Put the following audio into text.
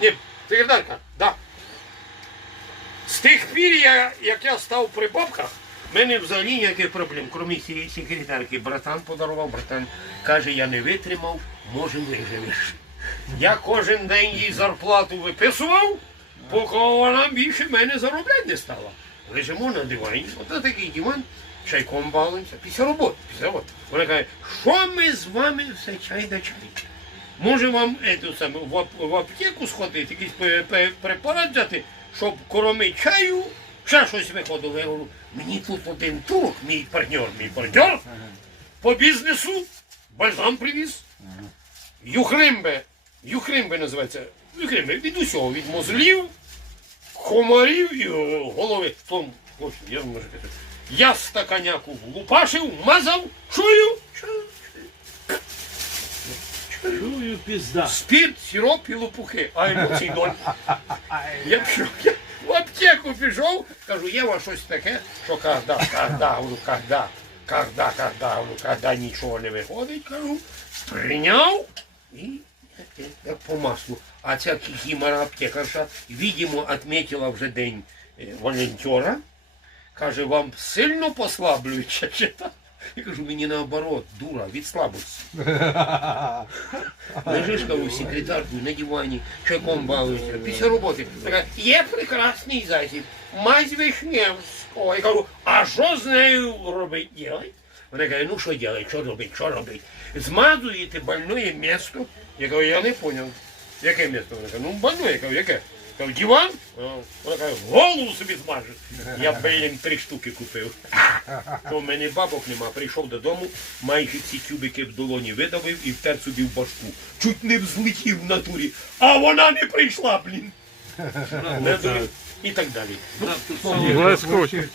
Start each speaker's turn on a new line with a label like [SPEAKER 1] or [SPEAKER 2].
[SPEAKER 1] Ні, секретарка, да. З тих пір, як я став при бабках, в мене взагалі ніяких проблем, крім цієї секретарки. Братан подарував, братан каже, я не витримав, може виживеш. Я кожен день їй зарплату виписував, поки вона більше мене заробляти не стала. Лежимо на дивані, ото такий диван, чайком балуємося, після роботи, після роботи. Вона каже, що ми з вами все чай да чай. Може вам ету саме, в, аптеку сходити, якийсь препарат взяти, щоб кроме чаю, ще щось виходило. Я говорю, мені тут один турок, мій партнер, мій партнер, по бізнесу, бальзам привіз. Юхримбе, Юхримбе називається, Юхримбе, від усього, від мозолів, комарів і голови. Том, ось, я можу казати. Я стаканяку влупашив, мазав, чую, чую,
[SPEAKER 2] Чую пізда.
[SPEAKER 1] Спирт, сироп і лопухи, а емоцій ноль. Я пішов, я в аптеку пішов, кажу, є у вас щось таке, що когда, когда, говорю, когда, когда, когда, говорю, когда нічого не виходить, кажу, прийняв і як- по маслу. А ця кікімора аптекарша, видимо, відмітила вже день е, волонтера. Каже, вам сильно так? Я кажу, мені наоборот, дура, від слабості. Лежиш кажу, секретаркою на дивані, чайком балуєшся, після роботи. Така, є прекрасний засіб, мазь Вишневського. Я кажу, а що з нею робить? Ділать? Вона каже, ну що робить, що робить, що робить? Змазуєте больне місто. Я кажу, я не зрозумів. Яке місто? Вона каже, ну больне, я кажу, яке? Кажу, диван? Вона каже, голову собі змажеш. Я, блін, три штуки купив. То в мене бабок нема. Прийшов додому, майже ці тюбики в долоні видавив і втер собі в башку. Чуть не взлетів в натурі. А вона не прийшла, блін. Не дурив. І так далі. Ну,
[SPEAKER 3] Блескуче.